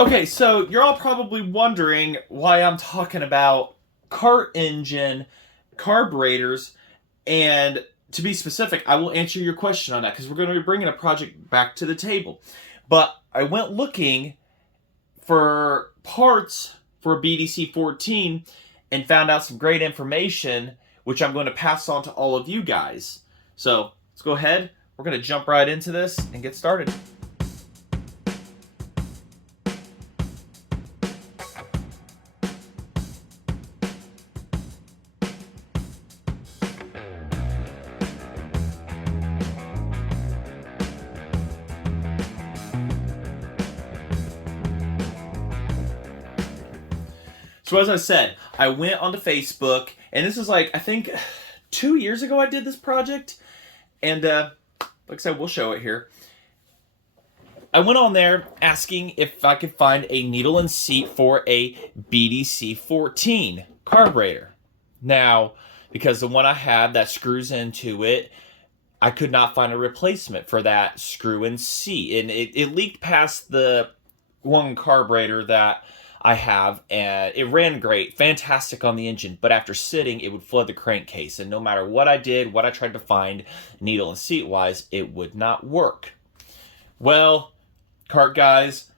Okay, so you're all probably wondering why I'm talking about cart engine carburetors, and to be specific, I will answer your question on that because we're going to be bringing a project back to the table. But I went looking for parts for a BDC 14 and found out some great information, which I'm going to pass on to all of you guys. So let's go ahead. We're going to jump right into this and get started. So as I said, I went onto Facebook, and this is like, I think 2 years ago I did this project, and like I said, we'll show it here. I went on there asking if I could find a needle and seat for a BDC 14 carburetor. Now, because the one I had that screws into it, I could not find a replacement for that screw and seat, and it leaked past the one carburetor that I have, and it ran great, fantastic on the engine, but after sitting, it would flood the crankcase, and no matter what I did, what I tried to find, needle and seat wise, it would not work. Well, cart guys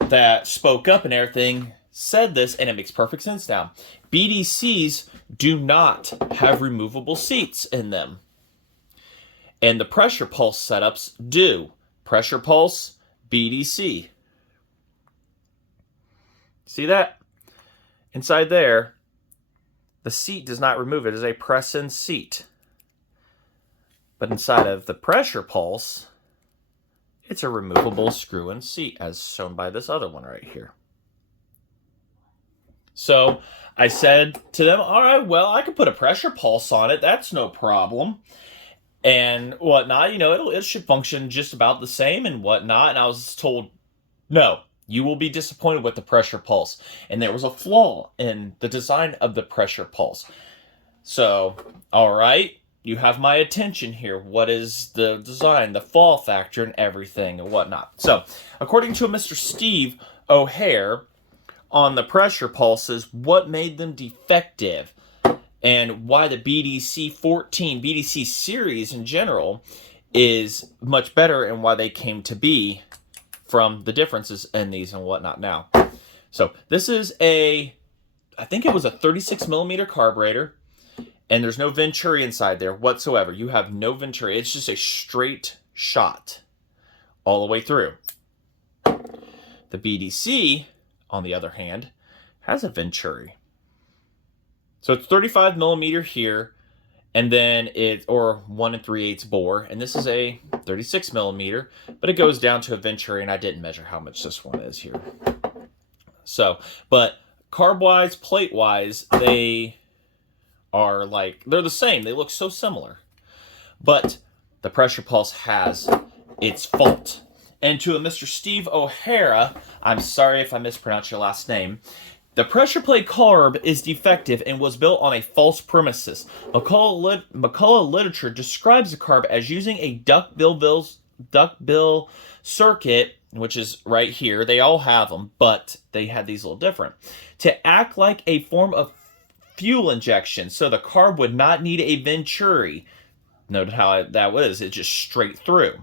that spoke up and everything said this, and it makes perfect sense now. BDCs do not have removable seats in them, and the pressure pulse setups do. Pressure pulse, BDC. See that? Inside there, the seat does not remove. It is a press-in seat. But inside of the pressure pulse, it's a removable screw-in seat, as shown by this other one right here. So I said to them, all right, well, I could put a pressure pulse on it. That's no problem. And whatnot, it should function just about the same and whatnot. And I was told, no. You will be disappointed with the pressure pulse. And there was a flaw in the design of the pressure pulse. So, all right, you have my attention here. What is the design, the fall factor, and everything and whatnot? So, according to Mr. Steve O'Hare on the pressure pulses, what made them defective and why the BDC 14, BDC series in general, is much better and why they came to be from the differences in these and whatnot now. So this is I think it was a 36 millimeter carburetor, and there's no venturi inside there whatsoever. You have no venturi. It's just a straight shot all the way through. The BDC, on the other hand, has a venturi. So it's 35 millimeter here, and then or 1 3/8 bore, and this is a 36 millimeter, but it goes down to a venturi, and I didn't measure how much this one is here. So, but carb-wise, plate-wise, they are they're the same. They look so similar. But the pressure pulse has its fault. And to a Mr. Steve O'Hara, I'm sorry if I mispronounced your last name, the pressure plate carb is defective and was built on a false premises. McCulloch literature describes the carb as using a duckbill circuit, which is right here. They all have them, but they had these a little different, to act like a form of fuel injection, so the carb would not need a venturi. Note how that was. It's just straight through.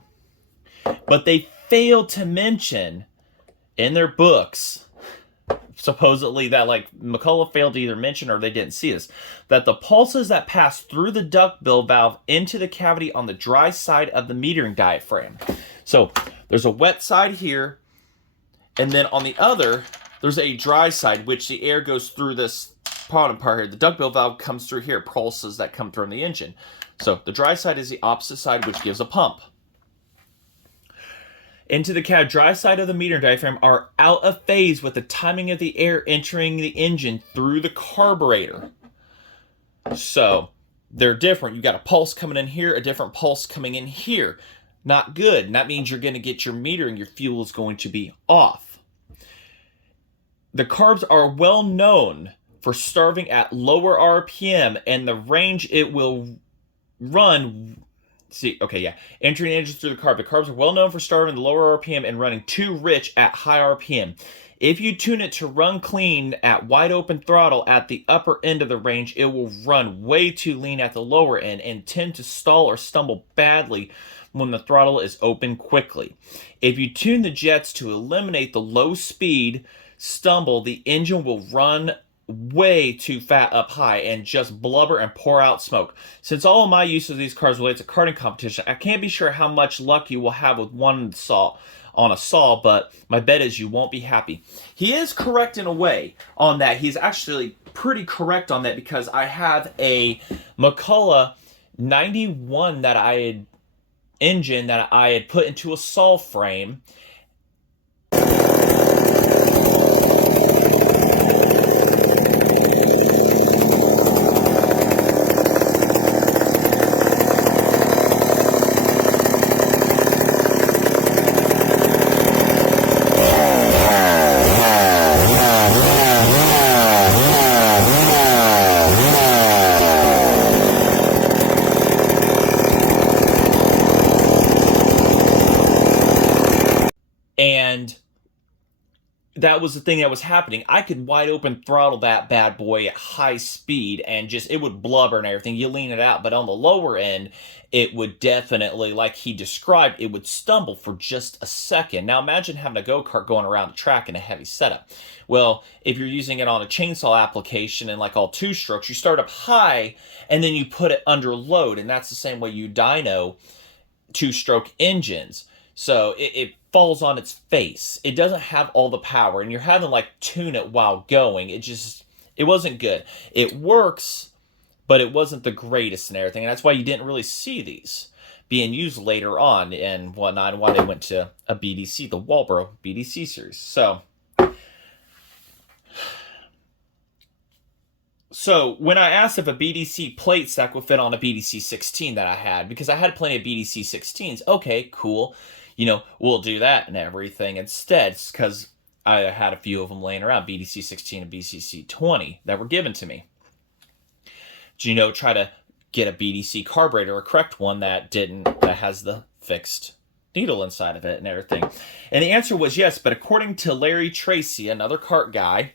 But they failed to mention in their books, supposedly, that McCulloch failed to either mention or they didn't see this, that the pulses that pass through the duckbill valve into the cavity on the dry side of the metering diaphragm. So there's a wet side here, and then on the other, there's a dry side, which the air goes through this bottom part here. The duckbill valve comes through here, pulses that come from the engine. So the dry side is the opposite side, which gives a pump. Into the dry side of the metering diaphragm are out of phase with the timing of the air entering the engine through the carburetor. So they're different. You've got a pulse coming in here, a different pulse coming in here. Not good. And that means you're going to get your metering, your fuel is going to be off. The carbs are well known for starving at lower RPM, and the range it will run See, okay, yeah. Entering engines through the carb. The carbs are well known for starting the lower RPM and running too rich at high RPM. If you tune it to run clean at wide open throttle at the upper end of the range, it will run way too lean at the lower end and tend to stall or stumble badly when the throttle is open quickly. If you tune the jets to eliminate the low speed stumble, the engine will run way too fat up high and just blubber and pour out smoke. Since all of my use of these cars relates to karting competition, I can't be sure how much luck you will have with one saw on a saw, but my bet is you won't be happy. He is correct in a way on that. He's actually pretty correct on that, because I have a McCulloch 91 that I had engine that I had put into a saw frame. And that was the thing that was happening. I could wide open throttle that bad boy at high speed and just, it would blubber and everything. You lean it out, but on the lower end, it would definitely, like he described, it would stumble for just a second. Now imagine having a go-kart going around the track in a heavy setup. Well, if you're using it on a chainsaw application and like all two strokes, you start up high and then you put it under load, and that's the same way you dyno two-stroke engines. So it falls on its face. It doesn't have all the power, and you're having like tune it while going. It wasn't good. It works, but it wasn't the greatest and everything. And that's why you didn't really see these being used later on and whatnot, and why they went to a BDC, the Walbro BDC series. So when I asked if a BDC plate stack would fit on a BDC 16 that I had, because I had plenty of BDC 16s, okay, cool. We'll do that and everything instead, because I had a few of them laying around, BDC 16 and BCC 20, that were given to me. Try to get a BDC carburetor, a correct one that has the fixed needle inside of it and everything. And the answer was yes, but according to Larry Tracy, another kart guy,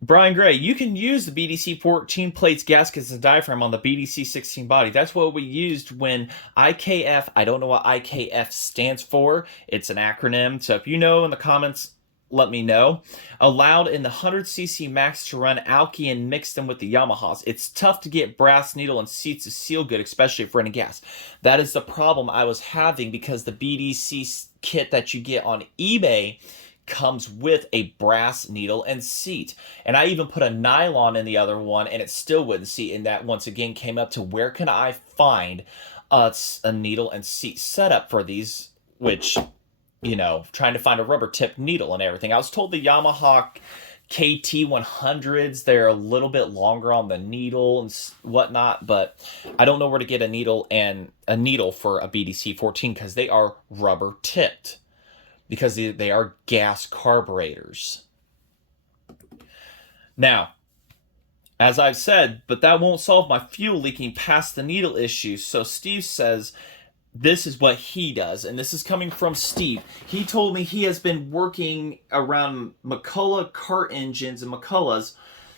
Brian Gray, you can use the BDC 14 plates, gaskets, and diaphragm on the BDC 16 body. That's what we used when IKF, I don't know what IKF stands for. It's an acronym. So if you know in the comments, let me know. Allowed in the 100cc max to run Alky and mix them with the Yamahas. It's tough to get brass needle and seats to seal good, especially if running gas. That is the problem I was having, because the BDC kit that you get on eBay comes with a brass needle and seat. And I even put a nylon in the other one and it still wouldn't seat. And that once again came up to, where can I find a needle and seat setup for these, which, trying to find a rubber tip needle and everything. I was told the Yamaha KT100s, they're a little bit longer on the needle and whatnot, but I don't know where to get a needle for a BDC 14, because they are rubber tipped, because they are gas carburetors. Now, as I've said, but that won't solve my fuel leaking past the needle issue. So Steve says this is what he does, and this is coming from Steve. He told me he has been working around McCulloch kart engines and McCullochs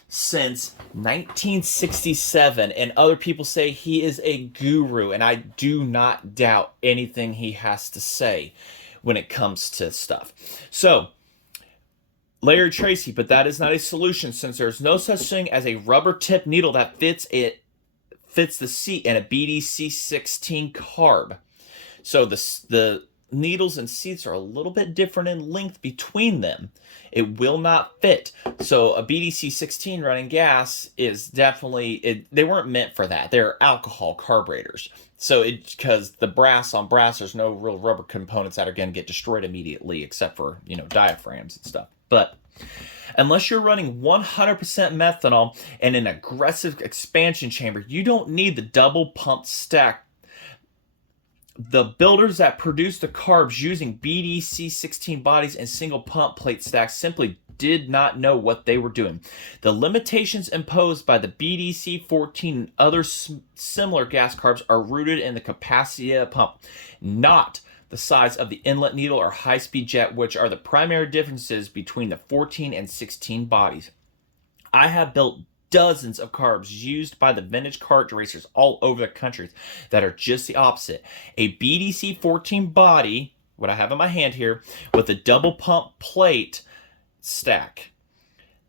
since 1967, and other people say he is a guru, and I do not doubt anything he has to say when it comes to stuff. So, Larry Tracy, but that is not a solution, since there's no such thing as a rubber tip needle that fits the seat in a BDC 16 carb. So the needles and seats are a little bit different in length between them. It will not fit. So a BDC 16 running gas is definitely, they weren't meant for that. They're alcohol carburetors. So because the brass on brass, there's no real rubber components that are going to get destroyed immediately, except for, diaphragms and stuff. But unless you're running 100% methanol and an aggressive expansion chamber, you don't need the double pump stack. The builders that produce the carbs using BDC 16 bodies and single pump plate stacks simply did not know what they were doing. The limitations imposed by the BDC 14 and other similar gas carbs are rooted in the capacity of the pump, not the size of the inlet needle or high-speed jet, which are the primary differences between the 14 and 16 bodies. I have built dozens of carbs used by the vintage kart racers all over the country that are just the opposite. A BDC 14 body, what I have in my hand here, with a double pump plate stack.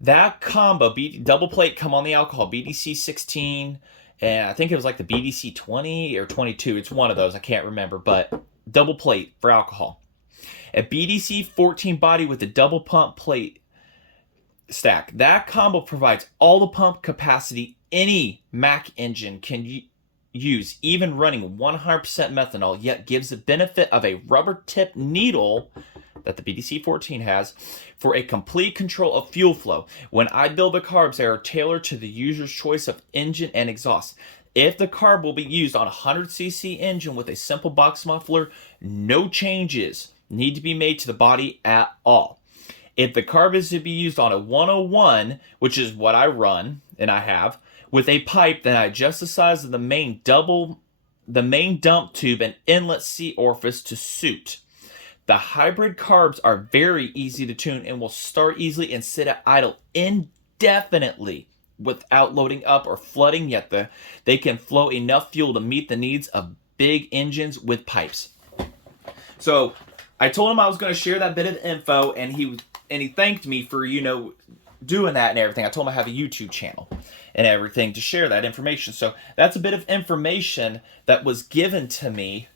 That combo, double plate come on the alcohol, BDC 16, and I think it was like the BDC 20 or 22. It's one of those, I can't remember, but double plate for alcohol. A BDC 14 body with a double pump plate stack. That combo provides all the pump capacity any Mack engine can use, even running 100% methanol, yet gives the benefit of a rubber tip needle that the BDC 14 has for a complete control of fuel flow. When I build the carbs, they are tailored to the user's choice of engine and exhaust. If the carb will be used on a 100cc engine with a simple box muffler, no changes need to be made to the body at all. If the carb is to be used on a 101, which is what I run, and I have, with a pipe, then I adjust the size of the main dump tube and inlet seat orifice to suit. The hybrid carbs are very easy to tune and will start easily and sit at idle indefinitely without loading up or flooding, yet they can flow enough fuel to meet the needs of big engines with pipes. So I told him I was going to share that bit of info, and he thanked me for, doing that and everything. I told him I have a YouTube channel and everything to share that information. So that's a bit of information that was given to me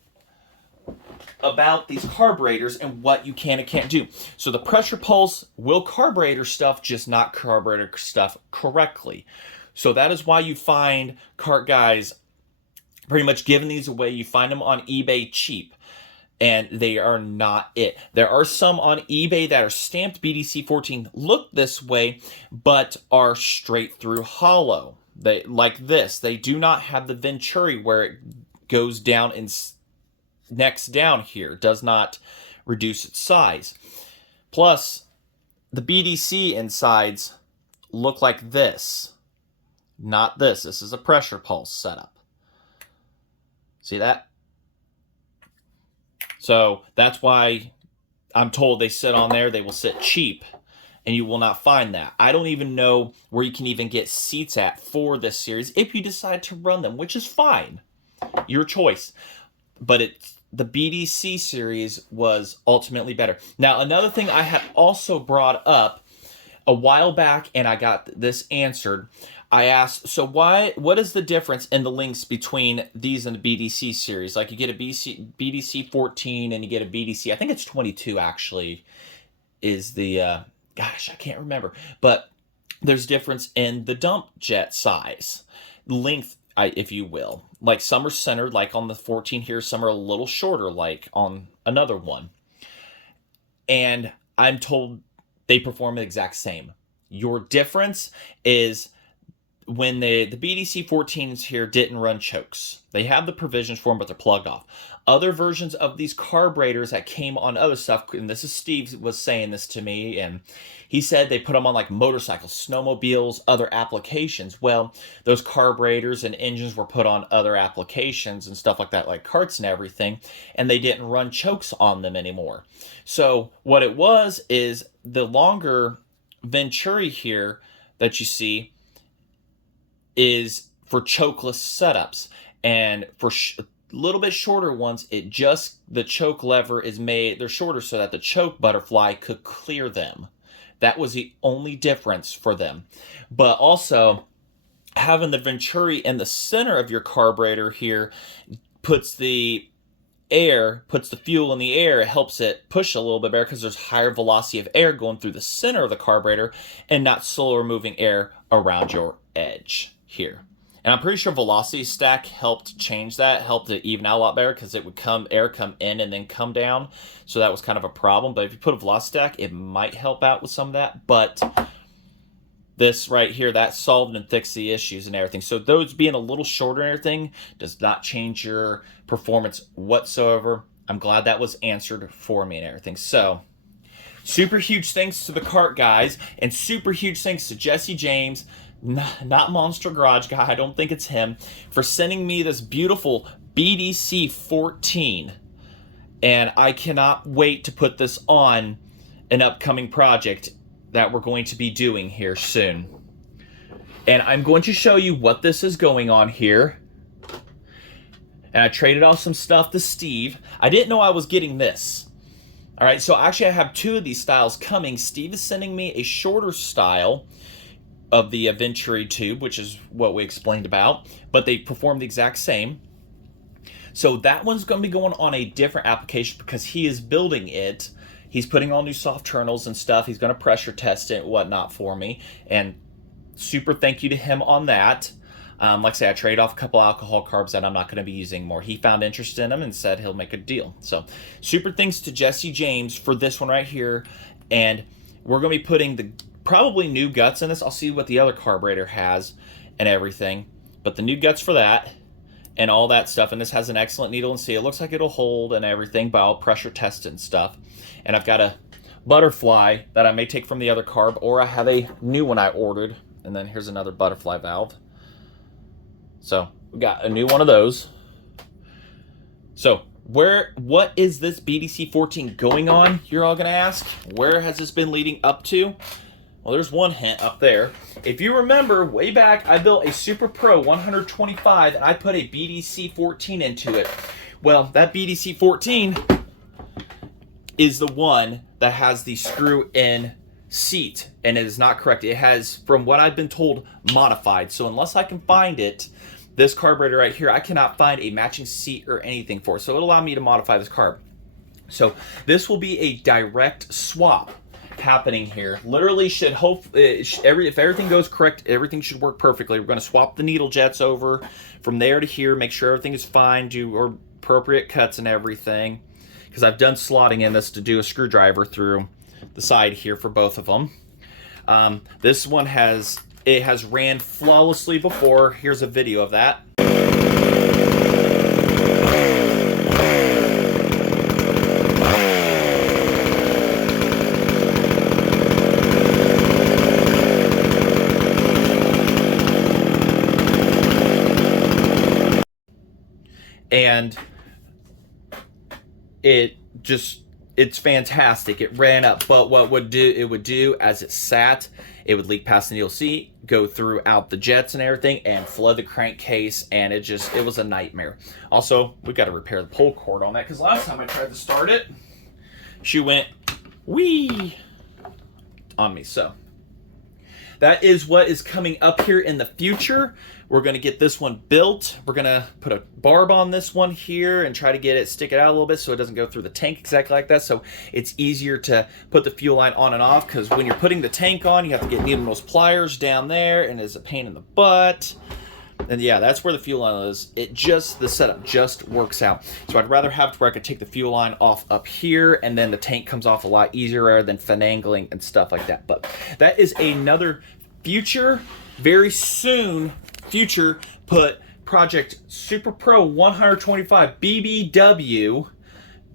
about these carburetors and what you can and can't do. So the Pressure Pulse will carburetor stuff, just not carburetor stuff correctly. So that is why you find kart guys pretty much giving these away. You find them on eBay cheap, and they are not it. There are some on eBay that are stamped BDC 14, look this way, but are straight through hollow. They like this. They do not have the Venturi where it goes down and next down here. Does not reduce its size. Plus, the BDC insides look like this. Not this. This is a Pressure Pulse setup. See that? So that's why I'm told they sit on there. They will sit cheap, and you will not find that. I don't even know where you can even get seats at for this series if you decide to run them, which is fine. Your choice. But the BDC series was ultimately better. Now, another thing I had also brought up a while back, and I got this answered. I asked, so what is the difference in the links between these and the BDC series? Like you get a BDC 14 and you get a BDC, I think it's 22 actually, is the, gosh, I can't remember. But there's difference in the dump jet size, length, if you will. Like some are centered, like on the 14 here, some are a little shorter, like on another one. And I'm told they perform the exact same. Your difference is when the BDC 14s here didn't run chokes. They have the provisions for them, but they're plugged off. Other versions of these carburetors that came on other stuff, and this is Steve was saying this to me, and he said they put them on like motorcycles, snowmobiles, other applications. Well, those carburetors and engines were put on other applications and stuff like that, like carts and everything, and they didn't run chokes on them anymore. So what it was is the longer Venturi here that you see is for chokeless setups, and for a little bit shorter ones, the choke lever is made, they're shorter so that the choke butterfly could clear them. That was the only difference for them. But also, having the Venturi in the center of your carburetor here puts the fuel in the air. It helps it push a little bit better because there's higher velocity of air going through the center of the carburetor and not slower moving air around your edge here. And I'm pretty sure velocity stack helped change that, helped it even out a lot better because it would air come in and then come down. So that was kind of a problem. But if you put a velocity stack, it might help out with some of that. But this right here, that solved and fixed the issues and everything. So those being a little shorter and everything does not change your performance whatsoever. I'm glad that was answered for me and everything. So super huge thanks to the cart guys, and super huge thanks to Jesse James, not Monster Garage Guy, I don't think it's him, for sending me this beautiful BDC 14. And I cannot wait to put this on an upcoming project that we're going to be doing here soon. And I'm going to show you what this is going on here. And I traded off some stuff to Steve. I didn't know I was getting this. All right, so actually I have two of these styles coming. Steve is sending me a shorter style of the Venturi tube, which is what we explained about, but they perform the exact same. So that one's going to be going on a different application because he is building it. He's putting all new soft kernels and stuff. He's going to pressure test it and whatnot for me. And super thank you to him on that. Like I say, I trade off a couple alcohol carbs that I'm not going to be using more. He found interest in them and said he'll make a deal. So super thanks to Jesse James for this one right here. And we're going to be putting the probably new guts in this. I'll see what the other carburetor has and everything. But the new guts for that and all that stuff. And this has an excellent needle and see. It looks like it'll hold and everything, but I'll pressure test and stuff. And I've got a butterfly that I may take from the other carb, or I have a new one I ordered. And then here's another butterfly valve. So we got a new one of those. So what is this BDC 14 going on, you're all gonna ask? Where has this been leading up to? Well, there's one hint up there. If you remember, way back, I built a Super Pro 125, and I put a BDC 14 into it. Well, that BDC 14 is the one that has the screw-in seat, and it is not correct. It has, from what I've been told, modified. So unless I can find it, this carburetor right here, I cannot find a matching seat or anything for. So it'll allow me to modify this carb. So this will be a direct swap happening here. Literally should hope if everything goes correct, everything should work perfectly. We're going to swap the needle jets over from there to here, make sure everything is fine, do appropriate cuts and everything, because I've done slotting in this to do a screwdriver through the side here for both of them. This one has ran flawlessly before. Here's a video of that. And it's fantastic. It ran up, but what it would do as it sat, it would leak past the needle seat, go throughout the jets and everything, and flood the crankcase, and it was a nightmare. Also, we got to repair the pull cord on that, because last time I tried to start it, she went wee on me. So that is what is coming up here in the future. We're going to get this one built. We're going to put a barb on this one here and try to stick it out a little bit so it doesn't go through the tank exactly like that. So it's easier to put the fuel line on and off, because when you're putting the tank on, you have to get needle nose pliers down there, and it's a pain in the butt. And yeah, that's where the fuel line is. The setup just works out. So I'd rather have to where I could take the fuel line off up here, and then the tank comes off a lot easier rather than finagling and stuff like that. But that is another future, very soon future, put Project Super Pro 125 BBW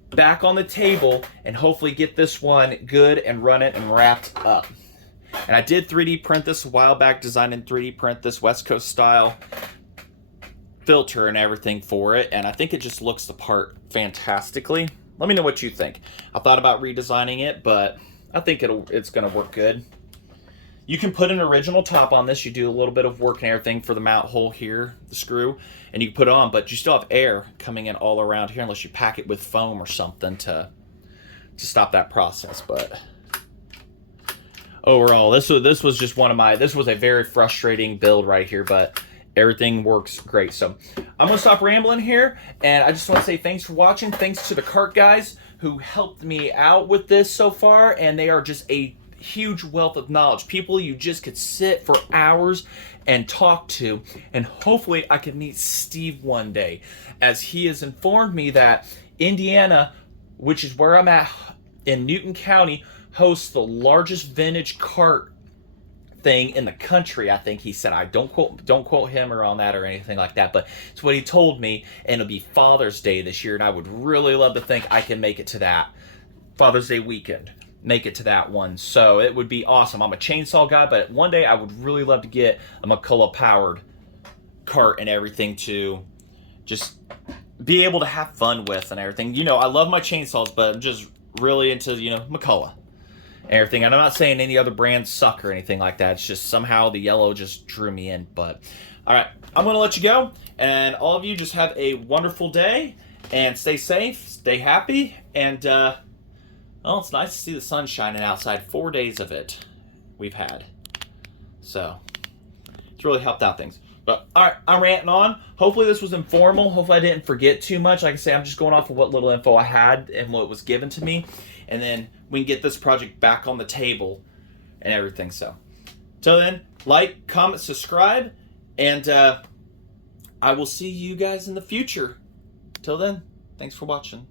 back on the table, and hopefully get this one good and run it and wrapped up. And I did 3D print this a while back, designed and 3D print this West Coast style filter and everything for it, and I think it just looks the part fantastically. Let me know what you think. I thought about redesigning it, but I think it's going to work good. You can put an original top on this. You do a little bit of work and everything for the mount hole here, the screw, and you can put it on, but you still have air coming in all around here unless you pack it with foam or something to stop that process. But overall, this was just this was a very frustrating build right here, but everything works great. So I'm gonna stop rambling here, and I just want to say thanks for watching. Thanks to the cart guys who helped me out with this so far, and they are just a huge wealth of knowledge. People you just could sit for hours and talk to, and hopefully I can meet Steve one day, as he has informed me that Indiana, which is where I'm at in Newton County, hosts the largest vintage cart thing in the country. I think he said. I don't quote him or on that or anything like that, but it's what he told me, and it'll be Father's Day this year, and I would really love to think I can make it to that Father's Day weekend. make it to that one. So it would be awesome. I'm a chainsaw guy, but one day I would really love to get a McCulloch powered cart and everything to just be able to have fun with and everything. You know, I love my chainsaws, but I'm just really into, you know, McCulloch and everything. And I'm not saying any other brands suck or anything like that. It's just somehow the yellow just drew me in. But all right, I'm going to let you go. And all of you just have a wonderful day and stay safe, stay happy. And, well, it's nice to see the sun shining outside. 4 days of it we've had. So it's really helped out things. But all right, I'm ranting on. Hopefully this was informal. Hopefully I didn't forget too much. Like I say, I'm just going off of what little info I had and what was given to me. And then we can get this project back on the table and everything. So till then, like, comment, subscribe, and I will see you guys in the future. Till then, thanks for watching.